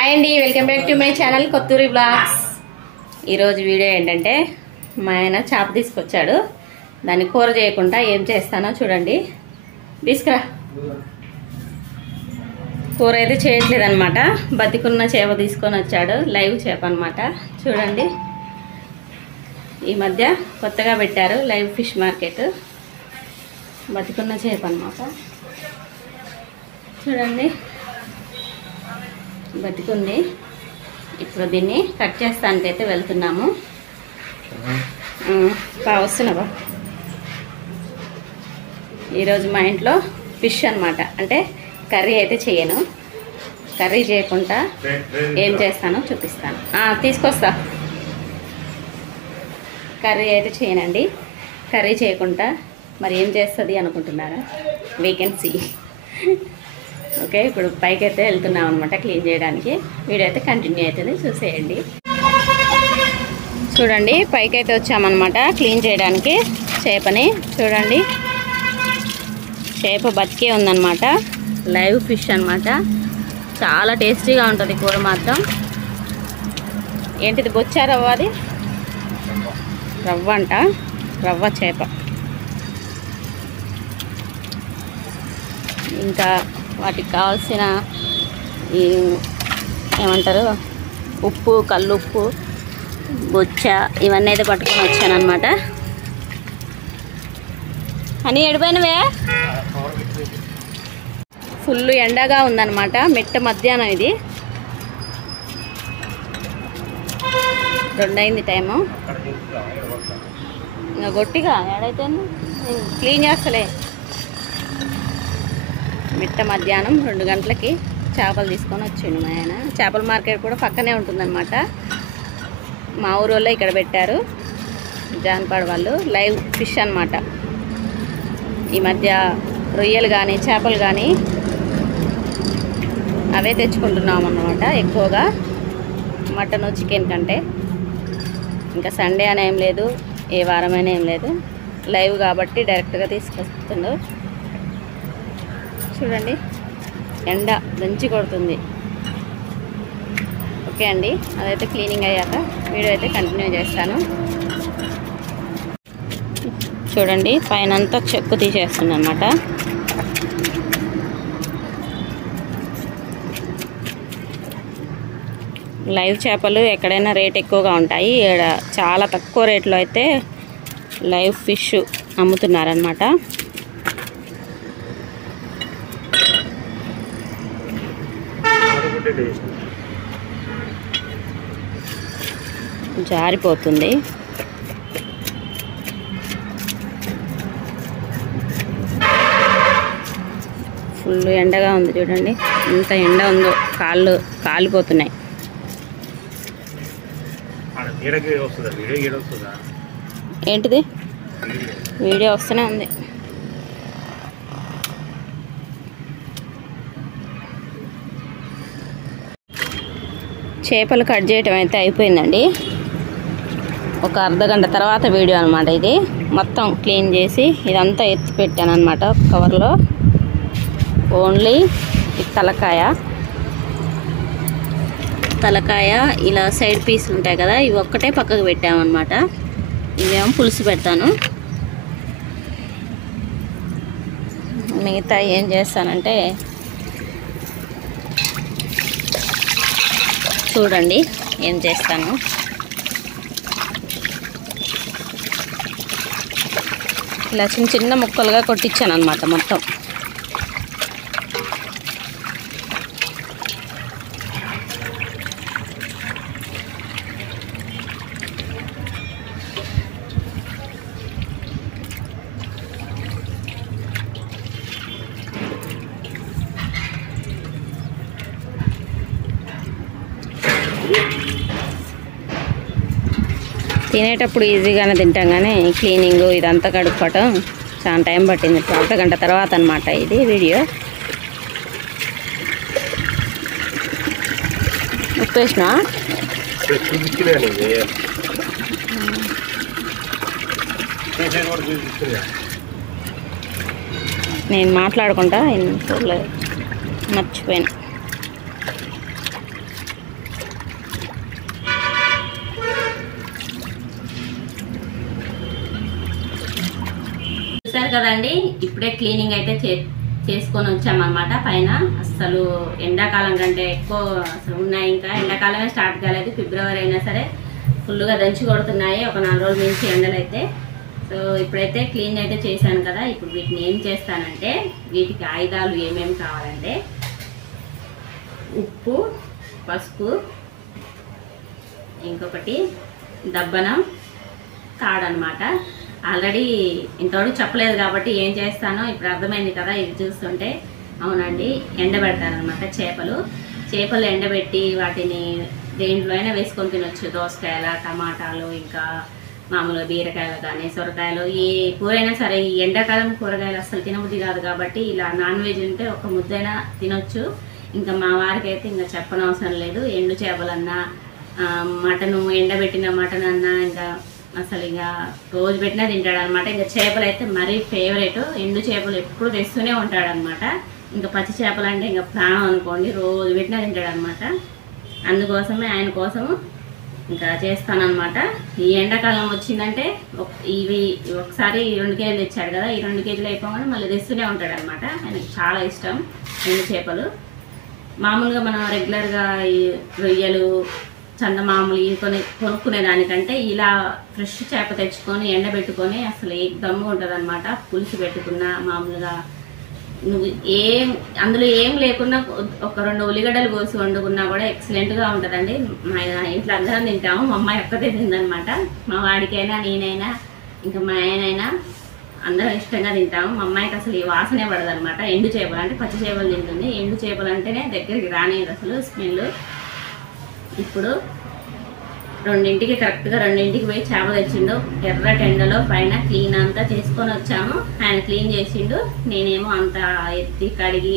Hi అండి, welcome back to my channel Kotturi blogs. ఈరోజు video ఏంటంటే మా ఆయన చేప తీసుకొచ్చాడు. దాన్ని కూర చేయకుండా ఏం చేస్తానో చూడండి. తీసుకురా. కూర అయితే చేయట్లేదు అనమాట. బతికున్న చేప తీసుకొని వచ్చాడు. లైవ్ చేప అనమాట. చూడండి, ఈ మధ్య కొత్తగా పెట్టారు లైవ్ ఫిష్ మార్కెట్. బతికున్న చేప అనమాట. చూడండి, బతికుంది. ఇప్పుడు దీన్ని కట్ చేస్తానికైతే వెళ్తున్నాము. వస్తున్నావా? ఈరోజు మా ఇంట్లో ఫిష్ అనమాట. అంటే కర్రీ అయితే చేయను. కర్రీ చేయకుండా ఏం చేస్తానో చూపిస్తాను. తీసుకొస్తా. కర్రీ అయితే చేయనండి. కర్రీ చేయకుండా మరి ఏం చేస్తుంది అనుకుంటున్నారా? వేకెన్సీ. ఓకే, ఇప్పుడు పైకి అయితే వెళ్తున్నాం అనమాట క్లీన్ చేయడానికి. వీడియో అయితే కంటిన్యూ అవుతుంది, చూసేయండి. చూడండి, పైకి అయితే వచ్చామన్నమాట క్లీన్ చేయడానికి చేపని. చూడండి, చేప బతికే ఉందన్నమాట. లైవ్ ఫిష్ అనమాట. చాలా టేస్టీగా ఉంటుంది కూర మాత్రం. ఏంటిది? బొచ్చా రవ్వ? అది రవ్వ అంట. రవ్వ చేప. ఇంకా వాటికి కావాల్సిన ఈ ఏమంటారు, ఉప్పు, కల్లుప్పు, బొచ్చ, ఇవన్నీ అయితే పట్టుకొని వచ్చాను అనమాట. అని ఎడిపోయినవే. ఫుల్ ఎండగా ఉందన్నమాట. మిట్ట మధ్యాహ్నం. ఇది 2 అయింది టైము. ఇంకా గట్టిగా ఏడైతే క్లీన్ చేస్తలే. మిట్ట మధ్యాహ్నం 2 గంటలకి చేపలు తీసుకొని వచ్చిండు మా ఆయన. చేపల మార్కెట్ కూడా పక్కనే ఉంటుందన్నమాట. మా ఊరు వాళ్ళు ఇక్కడ పెట్టారు, జాన్పాడు వాళ్ళు. లైవ్ ఫిష్ అన్నమాట. ఈ మధ్య రొయ్యలు కానీ చేపలు కానీ అవే తెచ్చుకుంటున్నాం అన్నమాట ఎక్కువగా, మటన్ చికెన్ కంటే. ఇంకా సండే అని ఏం లేదు, ఏ వారమైనా ఏం లేదు. లైవ్ కాబట్టి డైరెక్ట్గా తీసుకొస్తుండు. చూడండి, ఎండ దంచి కొడుతుంది. ఓకే అండి, అదైతే క్లీనింగ్ అయ్యాక వీడియో అయితే కంటిన్యూ చేస్తాను. చూడండి, పైన అంతా చెక్కు తీసేస్తుంది అనమాట. లైవ్ చేపలు ఎక్కడైనా రేట్ ఎక్కువగా ఉంటాయి. ఇక్కడ చాలా తక్కువ రేట్లో అయితే లైవ్ ఫిష్ అమ్ముతున్నారనమాట. జారిపోతుంది. ఫుల్ ఎండగా ఉంది. చూడండి ఎంత ఎండ ఉందో. కాళ్ళు కాలిపోతున్నాయి. ఏంటిది? వీడియో వస్తూనే ఉంది. చేపలు కట్ చేయటం అయితే అయిపోయిందండి. ఒక అర్ధగంట తర్వాత వీడియో అనమాట ఇది. మొత్తం క్లీన్ చేసి ఇదంతా ఎత్తి పెట్టాను అనమాట కవర్లో. ఓన్లీ తలకాయ ఇలా సైడ్ పీసులు ఉంటాయి కదా, ఇవి ఒక్కటే పక్కకు పెట్టామన్నమాట. ఇవేమో పులుసు పెడతాను. మిగతా ఏం చేస్తానంటే చూడండి ఏం చేస్తాను. ఇలా చిన్న చిన్న ముక్కలుగా కొట్టించాను అనమాట మొత్తం. తినేటప్పుడు ఈజీగానే తింటాం, కానీ క్లీనింగ్ ఇదంతా కడుక్కోవటం చాలా టైం పట్టింది. అర్ధగంట తర్వాత అనమాట ఇది వీడియో. ఉప్పు వేసినా నేను మాట్లాడుకుంటా చూడలేదు, మర్చిపోయాను. చూసారు కదండి, ఇప్పుడే క్లీనింగ్ అయితే చేసుకొని వచ్చామన్నమాట. పైన అస్సలు ఎండాకాలం కంటే ఎక్కువ అసలు ఉన్నాయి, ఇంకా ఎండాకాలమే స్టార్ట్ కాలేదు, ఫిబ్రవరి అయినా సరే ఫుల్గా దంచి కొడుతున్నాయి ఒక 4 రోజుల నుంచి ఎండలు అయితే. సో ఇప్పుడైతే క్లీన్ అయితే చేశాను కదా, ఇప్పుడు వీటిని ఏం చేస్తానంటే వీటికి ఆయుధాలు ఏమేమి కావాలంటే ఉప్పు, పసుపు, ఇంకొకటి దబ్బనం, తాడనమాట. ఆల్రెడీ ఇంతవరకు చెప్పలేదు కాబట్టి ఏం చేస్తానో ఇప్పుడు అర్థమైంది కదా ఇది చూస్తుంటే. అవునండి, ఎండబెడతానమాట చేపలు ఎండబెట్టి వాటిని దేంట్లో అయినా వేసుకొని తినొచ్చు. దోసకాయల, టమాటాలు, ఇంకా మామూలుగా బీరకాయలు కానీ సొరకాయలు, ఏ కూరైనా సరే. ఈ ఎండాకాలం కూరగాయలు అస్సలు తినబుద్ధి కాదు కాబట్టి ఇలా నాన్ వెజ్ ఉంటే ఒక ముద్దైనా తినొచ్చు. ఇంకా మా వారికి అయితే ఇంకా చెప్పనవసరం లేదు. ఎండు చేపలన్నా, మటను, ఎండబెట్టిన మటన్ అన్నా ఇంకా అసలు ఇక రోజు పెట్టినా తింటాడు అనమాట. ఇంకా చేపలు అయితే మరీ ఫేవరెట్. ఎండు చేపలు ఎప్పుడు తెస్తూనే ఉంటాడనమాట. ఇంకా పచ్చి చేపలు అంటే ఇంకా ప్రాణం అనుకోండి, రోజు పెట్టినా తింటాడు అనమాట. అందుకోసమే ఆయన కోసము ఇంకా చేస్తానన్నమాట. ఈ ఎండాకాలం వచ్చిందంటే ఇవి ఒకసారి 2 కేజీలు తెచ్చాడు కదా, ఈ 2 కేజీలు అయిపోగానే మళ్ళీ తెస్తూనే ఉంటాడు అనమాట. ఆయనకు చాలా ఇష్టం ఎండు చేపలు. మామూలుగా మనం రెగ్యులర్గా ఈ రొయ్యలు, చందమామలు ఇవి కొనుక్కునే దానికంటే ఇలా ఫ్రెష్ చేప తెచ్చుకొని ఎండబెట్టుకొని అసలు దమ్ము ఉంటుంది అనమాట. పులుసు పెట్టుకున్న మామూలుగా నువ్వు అందులో ఏం లేకున్నా ఒక 2 ఉల్లిగడ్డలు కోసి వండుకున్నా కూడా ఎక్సలెంట్గా ఉంటుందండి. మా ఇంట్లో అందరం తింటాము, మా అమ్మాయి ఒక్కతే తిందనమాట. మా వాడికైనా, నేనైనా, ఇంకా మా ఆయనైనా అందరం ఇష్టంగా తింటాము. మా అమ్మాయికి అసలు ఈ వాసనే పడదనమాట. ఎండు చేపలు అంటే పచ్చి చేపలు తింటుంది, ఎండు చేపలు అంటేనే దగ్గరికి రానిది అసలు స్మెల్. ఇప్పుడు 2ంటికి కరెక్ట్గా 2ంటికి పోయి చేప తెచ్చిండు. ఎర్రటి ఎండలో పైన క్లీన్ అంతా చేసుకొని వచ్చాము. ఆయన క్లీన్ చేసిండు, నేనేమో అంతా ఎత్తి కడిగి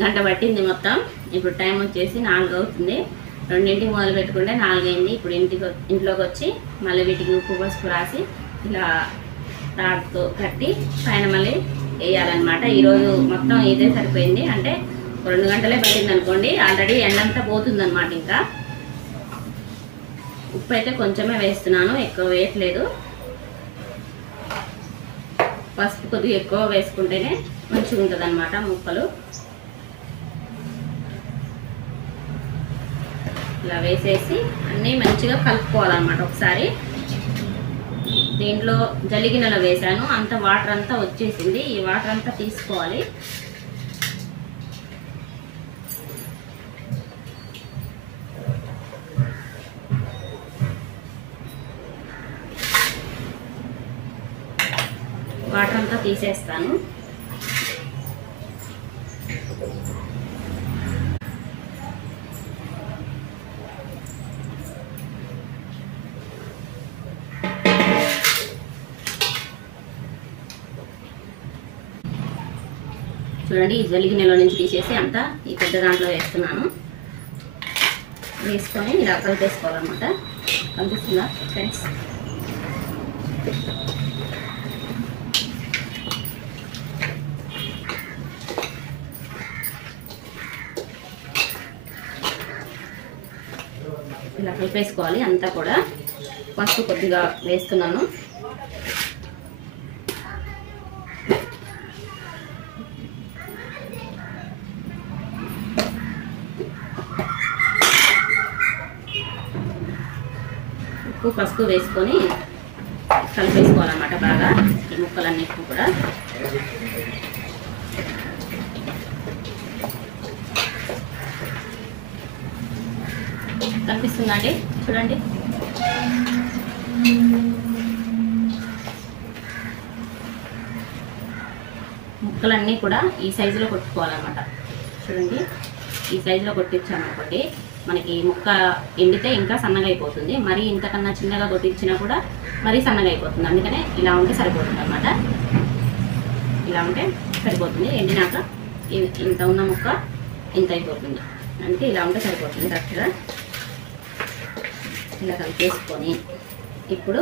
గంట పట్టింది మొత్తం. ఇప్పుడు టైం వచ్చేసి 4 అవుతుంది. 2ంటికి మొదలు పెట్టుకుంటే 4 అయింది. ఇప్పుడు ఇంట్లోకి వచ్చి మళ్ళీ వీటికి ఉప్పు, పసుపు రాసి ఇలా తాడుతో కట్టి పైన మళ్ళీ వేయాలన్నమాట. ఈరోజు మొత్తం ఇదే సరిపోయింది. అంటే 2 గంటలే పట్టింది అనుకోండి. ఆల్రెడీ ఎండంతా పోతుందన్నమాట. ఇంకా ఉప్పు అయితే కొంచెమే వేస్తున్నాను, ఎక్కువ వేయట్లేదు. పసుపు కొద్దిగా ఎక్కువ వేసుకుంటేనే మంచిగా ఉంటుంది అన్నమాట ముక్కలు. ఇలా వేసేసి అన్నీ మంచిగా కలుపుకోవాలన్నమాట ఒకసారి. దీంట్లో జలిగినలో వేసాను, అంత వాటర్ అంతా వచ్చేసింది. ఈ వాటర్ అంతా తీసుకోవాలి. వాటర్ అంతా తీసేస్తాను. చూడండి, ఈ జలిగినెలో నుంచి తీసేసి అంతా ఈ పెద్ద దాంట్లో వేస్తున్నాను. వేసుకొని ఇలా కలిపేసుకోవాలన్నమాట. కనిపిస్తుందా ఫ్రెండ్స్? ఇలా కలిపేసుకోవాలి అంతా కూడా. పసుపు కొద్దిగా వేస్తున్నాను. ఉప్పు, పసుపు వేసుకొని కలిపేసుకోవాలన్నమాట బాగా ఈ ముక్కలన్నిటిని కూడా. కనిపిస్తుందండి, చూడండి. ముక్కలన్నీ కూడా ఈ సైజులో కొట్టుకోవాలన్నమాట. చూడండి, ఈ సైజులో కొట్టించామనుకోండి మనకి ముక్క ఎండితే ఇంకా సన్నగా అయిపోతుంది. మరి ఇంతకన్నా చిన్నగా కొట్టించినా కూడా మరీ సన్నగా అయిపోతుంది. అందుకనే ఇలా ఉంటే సరిపోతుంది అన్నమాట. ఇలా ఉంటే సరిపోతుంది. ఎండినాక ఇంత ఉన్న ముక్క ఇంత అయిపోతుంది. అంటే ఇలా ఉంటే సరిపోతుంది కరెక్ట్గా. ఇలా కలిపేసుకొని ఇప్పుడు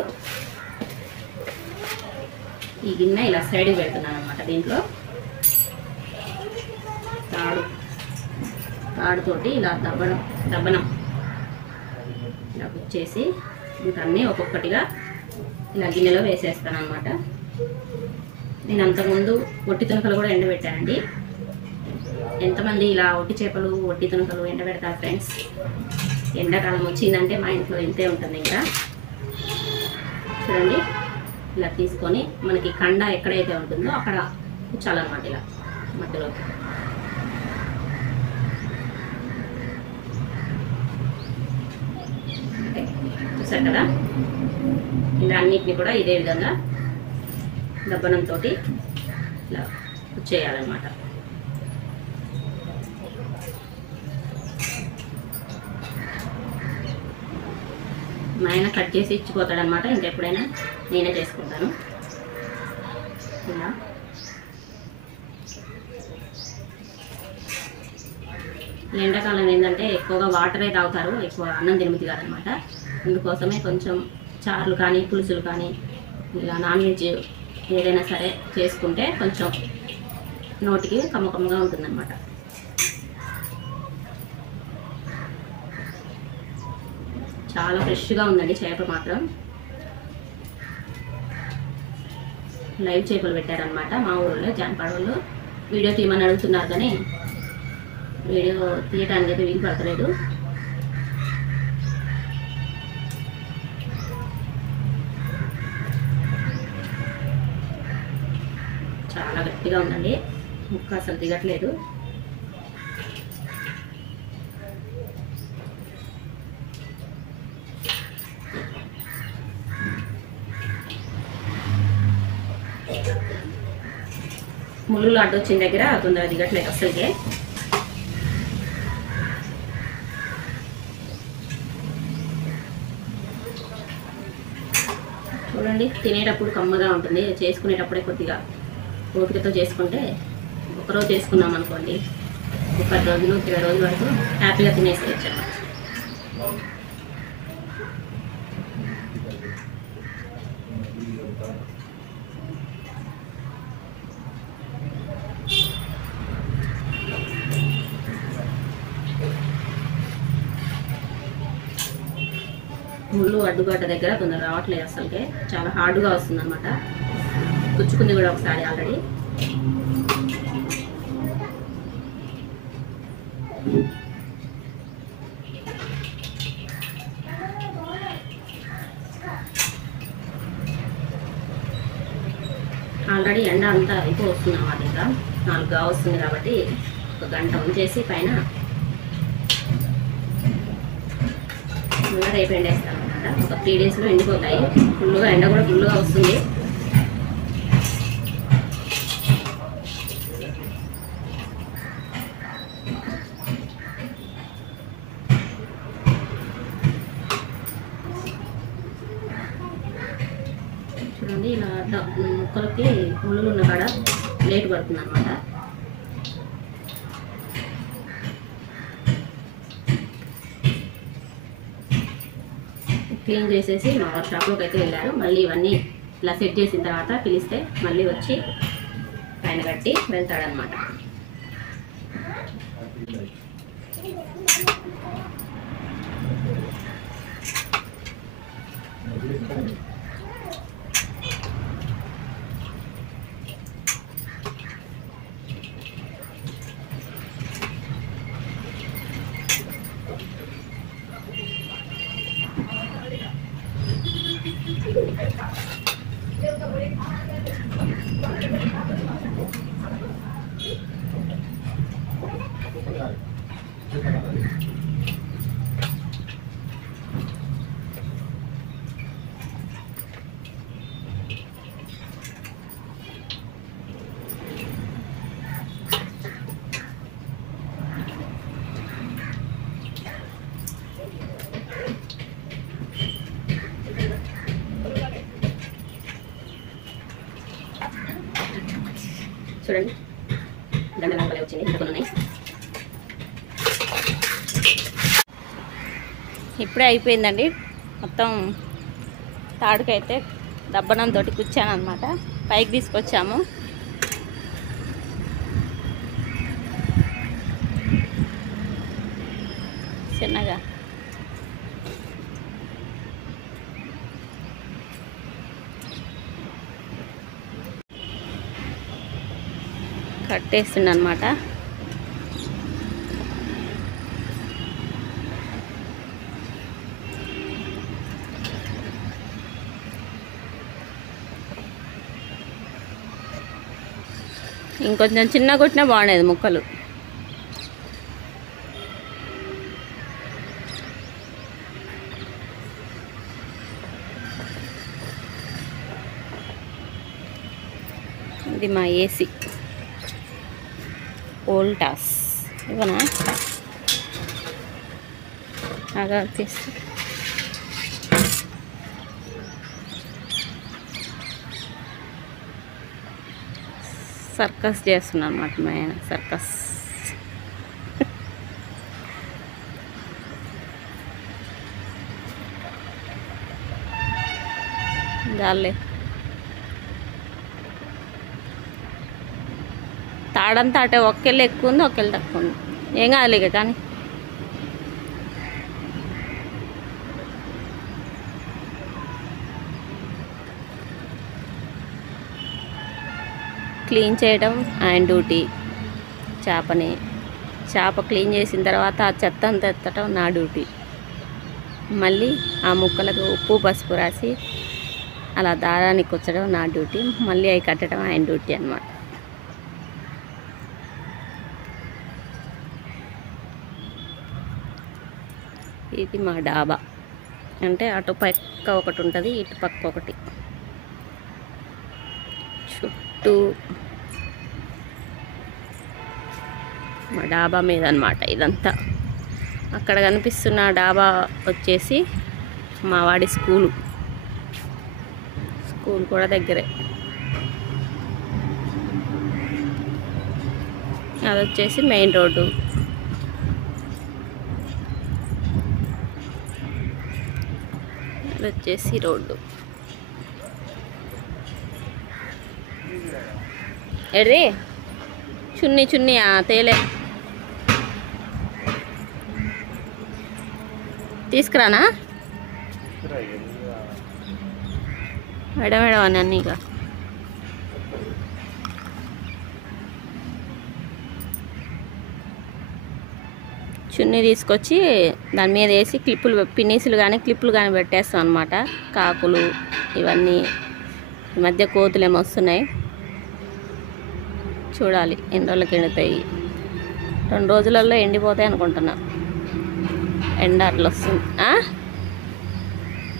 ఈ గిన్నె ఇలా సైడ్కి పెడుతున్నాను అన్నమాట. దీంట్లో తాడుతోటి ఇలా దబ్బనం ఇలా వచ్చేసి ఇంకన్నీ ఒక్కొక్కటిగా ఇలా గిన్నెలో వేసేస్తాను అన్నమాట. నేను అంతకుముందు ఒట్టి తునకలు కూడా ఎండబెట్టానండి. ఎంతమంది ఇలా ఒట్టి చేపలు ఒట్టి తునకలు ఎండబెడతారు ఫ్రెండ్స్? ఎండాకాలం వచ్చిందంటే మా ఇంట్లో ఇంతే ఉంటుంది. ఇంకా చూడండి, ఇలా తీసుకొని మనకి కండ ఎక్కడైతే ఉంటుందో అక్కడ కూర్చోాలన్నమాట. ఇలా మధ్యలో చూసారు కదా. ఇలా అన్నిటిని కూడా ఇదే విధంగా దబ్బనంతో ఇలా చేయాలన్నమాట. మా ఆయన కట్ చేసి ఇచ్చిపోతాడనమాట. ఇంకెప్పుడైనా నేనే చేసుకుంటాను. ఇలా ఎండాకాలం ఏంటంటే ఎక్కువగా వాటరే తాగుతారు, ఎక్కువ అన్నం తినబుద్ధి కాదనమాట. అందుకోసమే కొంచెం చారులు కానీ పులుసులు కానీ ఇలా నాన్ వెజ్ ఏదైనా సరే చేసుకుంటే కొంచెం నోటికి కమ్మకమ్మగా ఉంటుందన్నమాట. చాలా ఫ్రెష్గా ఉందండి చేప మాత్రం. లైవ్ చేపలు పెట్టారనమాట మా ఊళ్ళో, జాన్పాడ వాళ్ళు. వీడియో తీయమని అడుగుతున్నారు కానీ వీడియో తీయడానికి అయితే వీలు పడతలేదు. చాలా గట్టిగా ఉందండి, ముక్క అసలు దిగట్లేదు. ముళ్ళు అడ్డు వచ్చిన దగ్గర తొందరగా దిగట్లేదు అసలుకే. చూడండి, తినేటప్పుడు కమ్మగా ఉంటుంది, చేసుకునేటప్పుడే కొద్దిగా ఓపికతో చేసుకుంటే ఒకరోజు చేసుకున్నాం అనుకోండి, 30 రోజులు 20 రోజుల వరకు హ్యాపీగా తినేసేయచ్చు. ముళ్ళు అడ్డుబాట దగ్గర కొందరు రావట్లేదు అసలుకే, చాలా హార్డ్గా వస్తుంది అనమాట. పుచ్చుకుంది కూడా ఒకసారి ఆల్రెడీ. ఆల్రెడీ ఎండ అంతా ఎక్కువ వస్తుంది అన్నమాట. ఇంకా 4గా వస్తుంది కాబట్టి 1 గంట ఉంచేసి పైన రేపు ఎండేస్తాను అనమాట. ఒక 3 డేస్లో ఎండిపోతాయి. ఫుల్గా ఎండ కూడా ఫుల్గా వస్తుంది. చూడండి, ఇలా ముక్కలకి ముళ్ళు ఉన్న కాడ లేట్ పడుతుంది అనమాట. క్లీన్ చేసేసి మా వారు షాప్లోకి అయితే వెళ్ళారు. మళ్ళీ ఇవన్నీ ఇలా సెట్ చేసిన తర్వాత పిలిస్తే మళ్ళీ వచ్చి పైన కట్టి వెళ్తాడనమాట. చూడండి, దండలంపలే వచ్చింది, ఇంకా కొన్ని ఉన్నాయి. ఇప్పుడే అయిపోయిందండి మొత్తం. తాడుకైతే దబ్బనంతో కూర్చాను అనమాట. పైకి తీసుకొచ్చాము. చిన్నగా కట్టేస్తుండ అనమాట. ఇంకొంచెం చిన్న కొట్టినా బాగుండేది ముక్కలు. ఇది మా ఏసీ వోల్టాస్ ఇవనా అగా తీసి సర్కస్ చేస్తున్నా అన్నమాట. మా ఆయన సర్కస్. జాలే తాడంతా అటే ఒక్కెళ్ళి ఎక్కువ ఉంది, ఒక్కెళ్ళి తక్కువ ఉంది. ఏం కాదులేక కానీ క్లీన్ చేయడం ఆయన డ్యూటీ. చేప క్లీన్ చేసిన తర్వాత ఆ చెత్త అంతా ఎత్తడం నా డ్యూటీ. మళ్ళీ ఆ ముక్కలకు ఉప్పు పసుపు రాసి అలా దారానికి కుచ్చడం నా డ్యూటీ. మళ్ళీ అవి కట్టడం ఆయన డ్యూటీ అన్నమాట. ఇది మా డాబా. అంటే అటు పక్క ఒకటి ఉంటుంది, ఇటు పక్క ఒకటి. చుట్టూ మా డాబా మీద అన్నమాట ఇదంతా. అక్కడ కనిపిస్తున్న డాబా వచ్చేసి మా వాడి స్కూల్ కూడా దగ్గరే. అది వచ్చేసి మెయిన్ రోడ్డు. అది వచ్చేసి రోడ్డు. ఎడ్రీ చున్నీ తేలే తీసుకురానా మేడం అని అన్నీ. ఇక చున్నీ తీసుకొచ్చి దాని మీద వేసి పిన్నీసులు కానీ క్లిప్పులు కానీ పెట్టేస్తాం అన్నమాట. కాకులు ఇవన్నీ ఈ మధ్య కోతులు ఏమో వస్తున్నాయి, చూడాలి ఎన్ని రోజులకి ఎండుతాయి. 2 రోజులలో ఎండిపోతాయి అనుకుంటున్నా. ఎండ అట్లా వస్తుంది.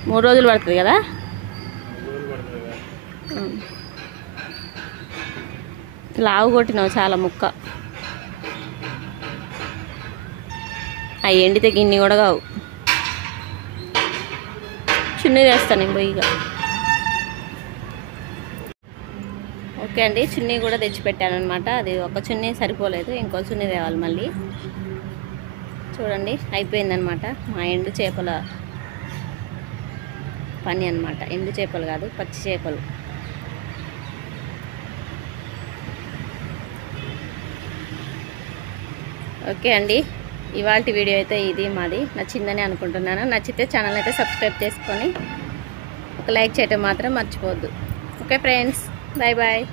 3 రోజులు పడుతుంది కదా. లావు కొట్టినావు చాలా ముక్క. అవి ఎండితే గిన్నె కూడా కావు. చున్నీ వేస్తాను నేను పోయిగా. ఓకే అండి, చున్నీ కూడా తెచ్చిపెట్టాను అనమాట. అది ఒక చున్నీ సరిపోలేదు, ఇంకో చున్నీ తేవాలి మళ్ళీ. చూడండి అయిపోయిందనమాట మా ఎండు చేపల పని అనమాట. ఎండు చేపలు కాదు, పచ్చి చేపలు. ఓకే అండి, ఇవాల్టి వీడియో అయితే ఇది మాది. నచ్చిందని అనుకుంటున్నాను. నచ్చితే ఛానల్ అయితే సబ్స్క్రైబ్ చేసుకొని ఒక లైక్ చేయడం మాత్రం మర్చిపోవద్దు. Okay friends, bye bye.